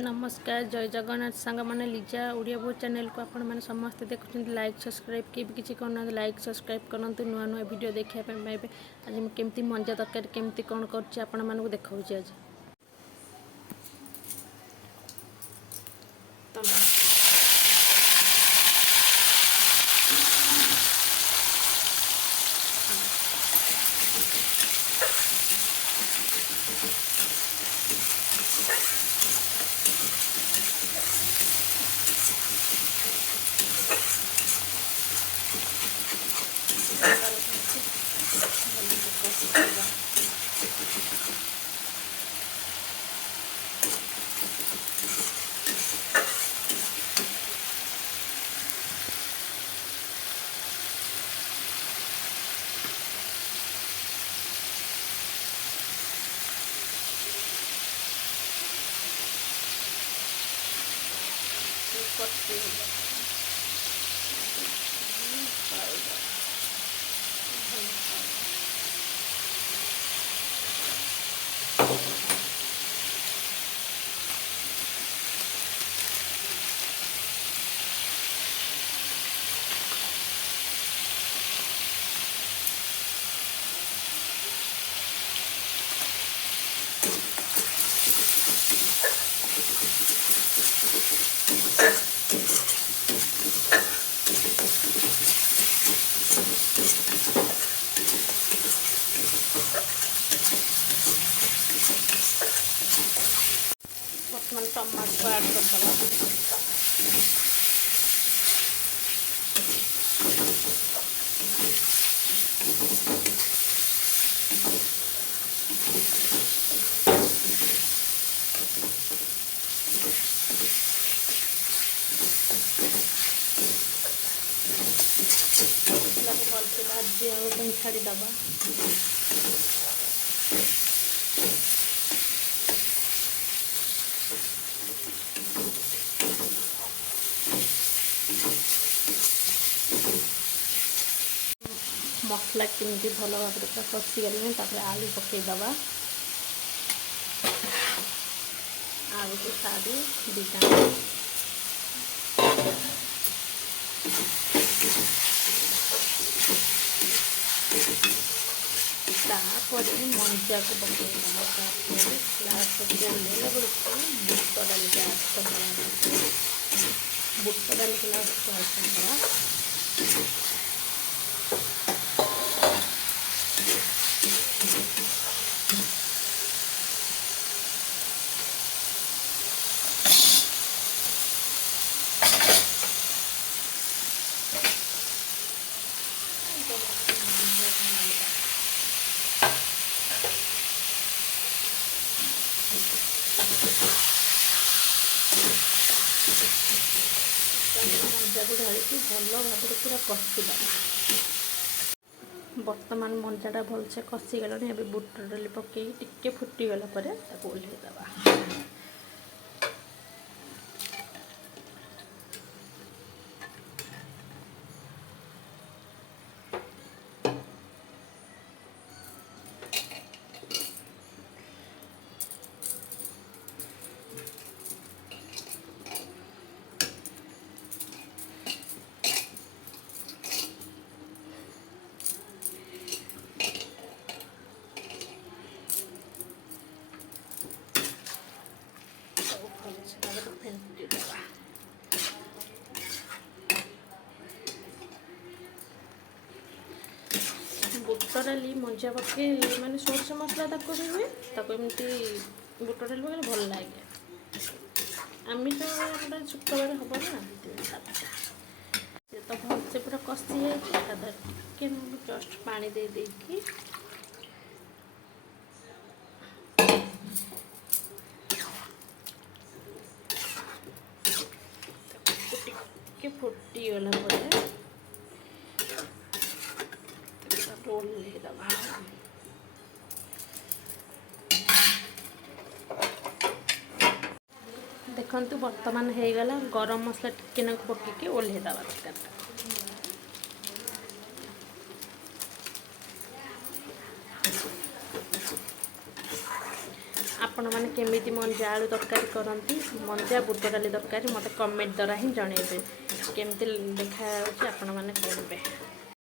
नमस्कार जय जगन्नाथ सांग मैंने लिजा ओडिया बोर्ड चैनल को आपण मैंने समस्त देखुं लाइक सब्सक्राइब किए भी किसी करना लाइक सब्सक्राइब करूँ नुआ नुआ वीडियो देखा पाइबे। आज मुझे केमती मंजा तरकारी केमती कौन कर देखा आज बर्तमान टमाटर को ऐड कर भलसे भाजी छाड़ीदबा। मसला केमती भल भाव पूरा कषिगले आलू पकईदबा। आलू को छाड़ी दीटा मंजा को पकईदबा। लास्ट ओल्ला बेलू बुट डाल के ऐड करदे। बुट डाल के लास्ट को ऐड करदे। मंजा को ढाली भल भाव पूरा कषिदा। बर्तमान मंजाटा भलसे कषिगला। बुट डाली पकई टिके फुटीगला ओल्हेदबा। बुट डाली मंजा पके माने सोरष मसला हुए एमती बुट डाली पकड़े भल लगे। आमिष शुक्रवार हम ना तो भल से पूरा कषि जाए जस्ट पानी दे देकी फुटीगला ओल्हेदबा। देखु बर्तमान हो गला गरम मसला टिके ना पकईकी ओल्हेदबा तरकारी। आपण ଆପଣମାନେ କେମିତି ମଞ୍ଜା ଆଳୁ ତରକାରୀ କରନ୍ତି, ମଞ୍ଜା ବୁଟ ଡାଲି ତରକାରୀ ମୋତେ କମେଣ୍ଟ ଦ୍ୱାରା ହିଁ ଜଣେଇବେ। କେମିତି ଦେଖାଯାଉଛି ଆପଣମାନେ କହିବେ।